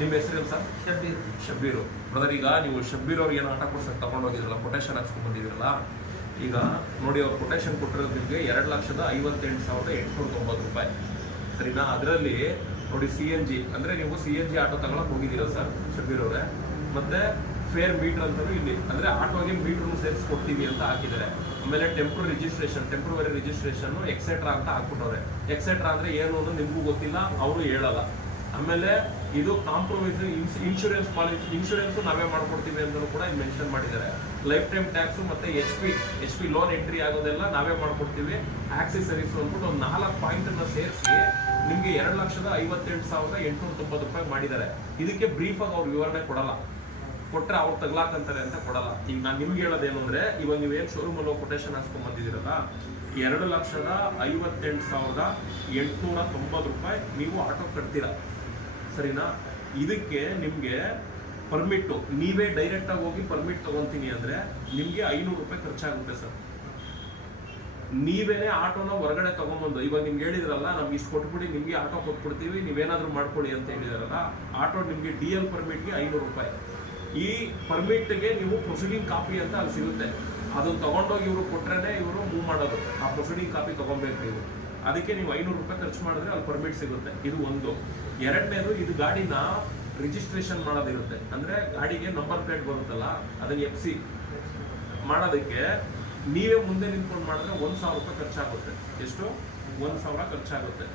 ನಿಮ್ಮ ಹೆಸರೇನು sir? ಶಬ್ಬೀರು brother. ಈಗ ನೀವು ಶಬ್ಬೀರ್ ಅವ್ರಿಗೆ ಏನು ಆಟ ಕೊಡ್ಸಕ್ಕೆ ತಗೊಂಡೋಗಿದ್ರಲ್ಲ, ಕೊಟೇಶನ್ ಹಾಕ್ಸ್ಕೊಂಡು ಬಂದಿದ್ರಲ್ಲ, ಈಗ ನೋಡಿ ಅವ್ರು ಕೊಟೇಶನ್ ಕೊಟ್ಟಿರೋದು ನಿಮಗೆ 2,58,890 ರೂಪಾಯಿ, ಸರಿನಾ? ಅದರಲ್ಲಿ ನೋಡಿ CNG ಅಂದರೆ ನೀವು CNG ಆಟೋ ತಗೊಳಕ್ಕೆ ಹೋಗಿದ್ದೀರಾ ಸರ್ ಶಬ್ಬೀರ್ ಅವರೇ. ಮತ್ತೆ ಫೇರ್ ಮೀಟರ್ ಅಂತಲೂ ಇಲ್ಲಿ ಅಂದರೆ ಆಟೋಗೆ ಮೀಟ್ರನ್ನು ಸೇರಿಸ್ಕೊಡ್ತೀವಿ ಅಂತ ಹಾಕಿದ್ದಾರೆ. ಆಮೇಲೆ ಟೆಂಪ್ರರಿ ರಿಜಿಸ್ಟ್ರೇಷನ್ ಎಕ್ಸೆಟ್ರಾ ಅಂತ ಹಾಕ್ಬಿಟ್ಟವ್ರೆ. ಎಕ್ಸೆಟ್ರಾ ಅಂದರೆ ಏನು ಅನ್ನೋ ನಿಮಗೂ ಗೊತ್ತಿಲ್ಲ, ಅವರು ಹೇಳಲ್ಲ. ಆಮೇಲೆ ಇದು ಕಾಂಪ್ರಮೈಸ್ ಇನ್ಶೂರೆನ್ಸ್ ಪಾಲಿಸಿ, ಇನ್ಶೂರೆನ್ಸ್ ನಾವೇ ಮಾಡ್ಕೊಡ್ತೀವಿ ಅಂತಲೂ ಕೂಡ ಇಲ್ಲಿ ಮೆನ್ಷನ್ ಮಾಡಿದ್ದಾರೆ. ಲೈಫ್ ಟೈಮ್ ಟ್ಯಾಕ್ಸು ಮತ್ತು HP ಲೋನ್ ಎಂಟ್ರಿ ಆಗೋದೆಲ್ಲ ನಾವೇ ಮಾಡ್ಕೊಡ್ತೀವಿ. ಆಕ್ಸೆಸರೀಸ್ ಅಂದ್ಬಿಟ್ಟು ಒಂದು 4 ಪಾಯಿಂಟನ್ನು ಸೇರಿಸಿ ನಿಮಗೆ 2,58,890 ರೂಪಾಯಿ ಮಾಡಿದ್ದಾರೆ. ಇದಕ್ಕೆ ಬ್ರೀಫಾಗಿ ಅವ್ರು ವಿವರಣೆ ಕೊಡಲ್ಲ, ಕೊಟ್ಟರೆ ಅವ್ರು ತಗ್ಲಾಕಂತಾರೆ ಅಂತ ಕೊಡಲ್ಲ. ಈಗ ನಾನು ನಿಮ್ಗೆ ಹೇಳೋದೇನು ಅಂದರೆ, ಇವಾಗ ನೀವೇನು ಶೋರೂಮಲ್ಲಿ ಕೊಟೇಶನ್ ಹಾಕ್ಸ್ಕೊಂಡ್ ಬಂದಿದ್ದೀರಲ್ಲ, 2,58,890 ರೂಪಾಯಿ ನೀವು ಆಟೋ ಕಟ್ತೀರಾ, ಸರಿನಾ? ಇದಕ್ಕೆ ನಿಮಗೆ ಪರ್ಮಿಟ್ಟು ನೀವೇ ಡೈರೆಕ್ಟಾಗಿ ಹೋಗಿ ಪರ್ಮಿಟ್ ತಗೊಂತೀನಿ ಅಂದರೆ ನಿಮಗೆ 500 ರೂಪಾಯಿ ಖರ್ಚಾಗುತ್ತೆ ಸರ್. ನೀವೇನೇ ಆಟೋನ ಹೊರಗಡೆ ತಗೊಂಬಂದು, ಇವಾಗ ನಿಮ್ಗೆ ಹೇಳಿದ್ರಲ್ಲ, ನಮ್ಗೆ ಇಷ್ಟು ಕೊಟ್ಬಿಡಿ, ನಿಮಗೆ ಆಟೋ ಕೊಟ್ಬಿಡ್ತೀವಿ, ನೀವೇನಾದ್ರೂ ಮಾಡ್ಕೊಳ್ಳಿ ಅಂತ ಹೇಳಿದಾರಲ್ಲ, ಆಟೋ ನಿಮಗೆ DL ಪರ್ಮಿಟ್ಗೆ 500 ರೂಪಾಯಿ. ಈ ಪರ್ಮಿಟ್ಗೆ ನೀವು ಪ್ರೊಸೀಡಿಂಗ್ ಕಾಪಿ ಅಂತ ಅಲ್ಲಿ ಸಿಗುತ್ತೆ, ಅದನ್ನು ತಗೊಂಡೋಗಿ ಇವರು ಕೊಟ್ರೇನೆ ಇವರು ಮೂವ್ ಮಾಡೋದು. ಆ ಪ್ರೊಸೀಡಿಂಗ್ ಕಾಪಿ ತಗೊಬೇಕು ನೀವು. ಅದಕ್ಕೆ ನೀವು 500 ರೂಪಾಯಿ ಖರ್ಚು ಮಾಡಿದ್ರೆ ಅಲ್ಲಿ ಪರ್ಮಿಟ್ ಸಿಗುತ್ತೆ. ಇದು ಒಂದು. ಎರಡನೇದು, ಇದು ಗಾಡಿನ ರಿಜಿಸ್ಟ್ರೇಷನ್ ಮಾಡೋದಿರುತ್ತೆ, ಅಂದರೆ ಗಾಡಿಗೆ ನಂಬರ್ ಪ್ಲೇಟ್ ಬರುತ್ತಲ್ಲ, ಅದನ್ನ FC ಮಾಡೋದಕ್ಕೆ ನೀವೇ ಮುಂದೆ ನಿಂತ್ಕೊಂಡು ಮಾಡಿದ್ರೆ 1,000 ರೂಪಾಯಿ ಖರ್ಚಾಗುತ್ತೆ. ಎಷ್ಟು? 1,000 ಖರ್ಚಾಗುತ್ತೆ.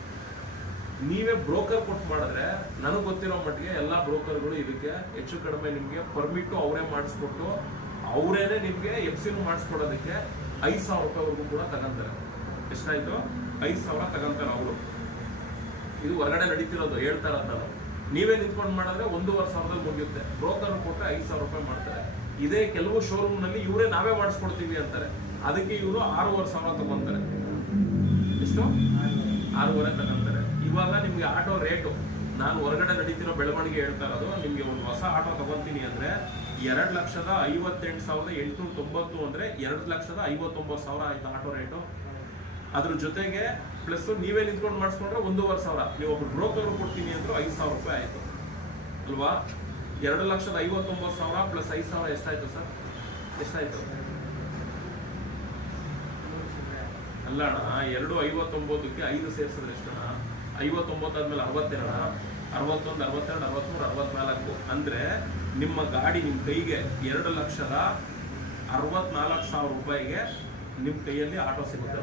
ನೀವೇ ಬ್ರೋಕರ್ ಕೊಟ್ಟು ಮಾಡಿದ್ರೆ, ನನಗೆ ಗೊತ್ತಿರೋ ಮಟ್ಟಿಗೆ ಎಲ್ಲ ಬ್ರೋಕರ್ಗಳು ಇದಕ್ಕೆ ಹೆಚ್ಚು ಕಡಿಮೆ ನಿಮಗೆ ಪರ್ಮಿಟ್ಟು ಅವರೇ ಮಾಡಿಸ್ಕೊಟ್ಟು ಅವರೇನೆ ನಿಮಗೆ FC ಮಾಡಿಸ್ಕೊಡೋದಕ್ಕೆ 5,000 ರೂಪಾಯಿವರೆಗೂ ಕೂಡ ತಗೊಂತಾರೆ. ಎಷ್ಟಾಯ್ತು? 5,000 ತಗೊಂತಾರೆ ಅವರು. ಇದು ಹೊರಗಡೆ ನಡೀತಿರೋದು, ಹೇಳ್ತಾ ಇರೋದು ನಾನು. ನೀವೇ ನಿಂತ್ಕೊಂಡು ಮಾಡಿದ್ರೆ 1,500 ಮುಗಿಯುತ್ತೆ. ಬ್ರೋಕರ್ ಕೊಟ್ಟರೆ 5,000 ರೂಪಾಯಿ ಮಾಡ್ತಾರೆ. ಇದೇ ಕೆಲವು ಶೋರೂಮ್ನಲ್ಲಿ ಇವರೇ ನಾವೇ ಮಾಡಿಸ್ಕೊಡ್ತೀವಿ ಅಂತಾರೆ, ಅದಕ್ಕೆ ಇವರು 6,500 ತಗೊಂತಾರೆ. ಎಷ್ಟು? 6,500 ತಗೊಂತಾರೆ. ಇವಾಗ ನಿಮ್ಗೆ ಆಟೋ ರೇಟು, ನಾನು ಹೊರಗಡೆ ನಡೀತಿರೋ ಬೆಳವಣಿಗೆ ಹೇಳ್ತಾ ಇರೋದು, ನಿಮಗೆ ಒಂದು ಹೊಸ ಆಟೋ ತಗೊಂತೀನಿ ಅಂದರೆ 2,58,890 ಅಂದರೆ 2,59,000 ಆಯ್ತು ಆಟೋ ರೇಟು. ಅದ್ರ ಜೊತೆಗೆ ಪ್ಲಸ್ ನೀವೇ ನಿಂತ್ಕೊಂಡು ಮಾಡಿಸ್ಕೊಂಡ್ರೆ 1,500. ನೀವು ಒಬ್ರು ಬ್ರೋಕರ್ ಕೊಡ್ತೀನಿ ಅಂದ್ರೂ 5,000 ರೂಪಾಯಿ ಆಯ್ತು ಅಲ್ವಾ? 2,59,000 ಪ್ಲಸ್ 5,000 ಎಷ್ಟಾಯ್ತು ಸರ್? ಎಷ್ಟಾಯ್ತು? ಅಲ್ಲ ಅಣ್ಣ, 2,59ಕ್ಕೆ 5 ಸೇರಿಸಿದ್ರೆ ಎಷ್ಟಣ್ಣ? 59 ಆದ್ಮೇಲೆ 62, 61, 62, 63, 64 ಅಂದ್ರೆ ನಿಮ್ಮ ಗಾಡಿ ನಿಮ್ಮ ಕೈಗೆ 2,64,000 ರೂಪಾಯಿಗೆ ನಿಮ್ಮ ಕೈಯಲ್ಲಿ ಆಟೋ ಸಿಗುತ್ತೆ.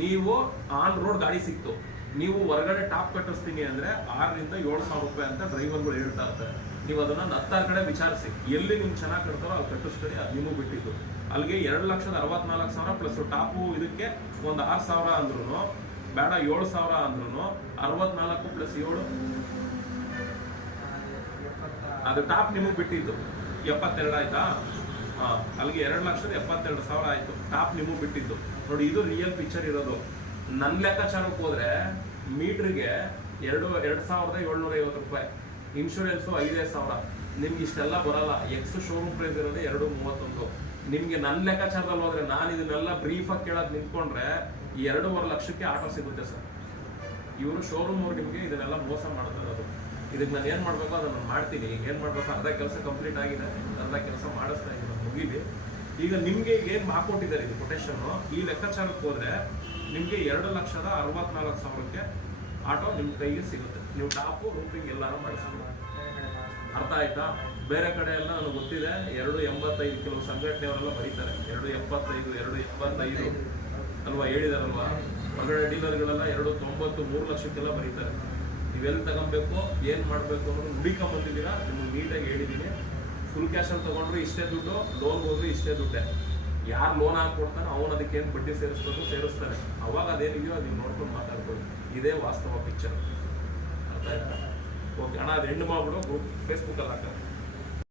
ನೀವು ಆನ್ ರೋಡ್ ಗಾಡಿ ಸಿಕ್ತು, ನೀವು ಹೊರಗಡೆ ಟಾಪ್ ಕಟ್ಟಿಸ್ತೀನಿ ಅಂದ್ರೆ 6,000 ರಿಂದ 7,000 ರೂಪಾಯಿ ಅಂತ ಡ್ರೈವರ್ಗಳು ಹೇಳ್ತಾ ಇರ್ತಾರೆ. ನೀವು ಅದನ್ನ 10 ಕಡೆ ವಿಚಾರಿಸಿ, ಎಲ್ಲಿ ನಿಮ್ಗೆ ಚೆನ್ನಾಗಿ ಕಟ್ತಾರೋ ಅಲ್ಲಿ ಕಟ್ಟಿಸ್ತೀರಿ, ಅದು ನಿಮಗೆ ಬಿಟ್ಟಿದ್ದು. ಅಲ್ಲಿಗೆ 2,64,000 ಪ್ಲಸ್ ಟಾಪು ಇದಕ್ಕೆ ಒಂದು 6,000 ಅಂದ್ರೂ ಬೇಡ, 7,000 ಅಂದ್ರೂ 64 ಪ್ಲಸ್ 7 ಅದು ಟಾಪ್ ನಿಮಗೆ ಬಿಟ್ಟಿದ್ದು 72 ಆಯ್ತಾ? ಅಲ್ಲಿಗೆ 2,72,000 ಆಯ್ತು, ಟಾಪ್ ನಿಮಗೆ ಬಿಟ್ಟಿದ್ದು. ನೋಡಿ, ಇದು ರಿಯಲ್ ಪಿಕ್ಚರ್ ಇರೋದು. ನನ್ನ ಲೆಕ್ಕಾಚಾರಕ್ಕೆ ಹೋದ್ರೆ ಮೀಟ್ರಿಗೆ 2,750 ರೂಪಾಯಿ, ಇನ್ಶೂರೆನ್ಸು 5,000. ನಿಮ್ಗೆ ಇಷ್ಟೆಲ್ಲ ಬರಲ್ಲ. ಎಕ್ಸ್ ಶೋರೂಮ್ ಪ್ರೈಸ್ ಇರೋದೇ 2,31. ನಿಮ್ಗೆ ನನ್ನ ಲೆಕ್ಕಾಚಾರದಲ್ಲಿ ಹೋದ್ರೆ, ನಾನು ಇದನ್ನೆಲ್ಲ ಬ್ರೀಫಾಗಿ ಕೇಳೋದು ನಿಂತ್ಕೊಂಡ್ರೆ 2.5 ಲಕ್ಷಕ್ಕೆ ಆಟೋ ಸಿಗುತ್ತೆ ಸರ್. ಇವರು ಶೋರೂಮ್ ಅವ್ರು ನಿಮಗೆ ಇದನ್ನೆಲ್ಲ ಮೋಸ ಮಾಡ್ತಾ ಇರೋದು. ಇದಕ್ಕೆ ನಾನು ಏನು ಮಾಡಬೇಕು ಅದನ್ನು ಮಾಡ್ತೀನಿ. ಈಗ ಏನು ಮಾಡಬೇಕು, ಅರ್ಧ ಕೆಲಸ ಕಂಪ್ಲೀಟ್ ಆಗಿದೆ, ಅರ್ಧ ಕೆಲಸ ಮಾಡಿಸ್ತಾ ಇದ್ದೀನಿ, ಮುಗಿಲಿ. ಈಗ ನಿಮಗೆ ಏನು ಹಾಕೊಟ್ಟಿದ್ದಾರೆ ಇದು ಕೊಟೇಶನ್ನು, ಈ ಲೆಕ್ಕಾಚಾರಕ್ಕೆ ಹೋದ್ರೆ ನಿಮಗೆ 2,64,000ಕ್ಕೆ ಆಟೋ ನಿಮ್ಮ ಕೈಗೆ ಸಿಗುತ್ತೆ. ನೀವು ಟಾಪು ರೂಪಿಂಗ್ ಎಲ್ಲಾರು ಮಾಡಿಸ್ಬೋದು. ಅರ್ಥ ಆಯ್ತಾ? ಬೇರೆ ಕಡೆ ಎಲ್ಲ ನನಗೆ ಗೊತ್ತಿದೆ 2,85 ಕೆಲವು ಸಂಘಟನೆಯವರೆಲ್ಲ ಬರೀತಾರೆ 2,75, 2,85 ಅಲ್ವಾ, ಹೇಳಿದಾರಲ್ವಾ? ಹೊರಗಡೆ ಡೀಲರ್ಗಳೆಲ್ಲ 2,90, 3 ಲಕ್ಷಕ್ಕೆಲ್ಲ ಬರೀತಾರೆ. ನೀವೆಲ್ಲಿ ತಗೊಬೇಕು, ಏನು ಮಾಡಬೇಕು ಅನ್ನೋದು ನುಡಿಕೊಂಬಂದಿದ್ದೀರಾ. ನಿಮ್ಗೆ ನೀಟಾಗಿ ಹೇಳಿದ್ದೀನಿ. ಫುಲ್ ಕ್ಯಾಶಲ್ಲಿ ತೊಗೊಂಡ್ರು ಇಷ್ಟೇ ದುಡ್ಡು, ಲೋನ್ ಹೋದ್ರು ಇಷ್ಟೇ ದುಡ್ಡೆ. ಯಾರು ಲೋನ್ ಹಾಕ್ಕೊಡ್ತಾನೆ ಅವನು ಅದಕ್ಕೆ ಏನು ಬಡ್ಡಿ ಸೇರಿಸ್ತಾನೆ. ಅವಾಗ ಅದೇನಿದೆಯೋ ಅದು ನೀವು ನೋಡ್ಕೊಂಡು ಮಾತಾಡ್ಕೊಳ್ಳಿ. ಇದೇ ವಾಸ್ತವ ಪಿಕ್ಚರ್. ಅರ್ಥ ಆಯ್ತಾ? ಓಕೆ ಅಣ್ಣ, ಅದು ಎಂಡ್ ಮಾಡ್ಬಿಡು, ಫೇಸ್ಬುಕ್ಕಲ್ಲಿ ಹಾಕ.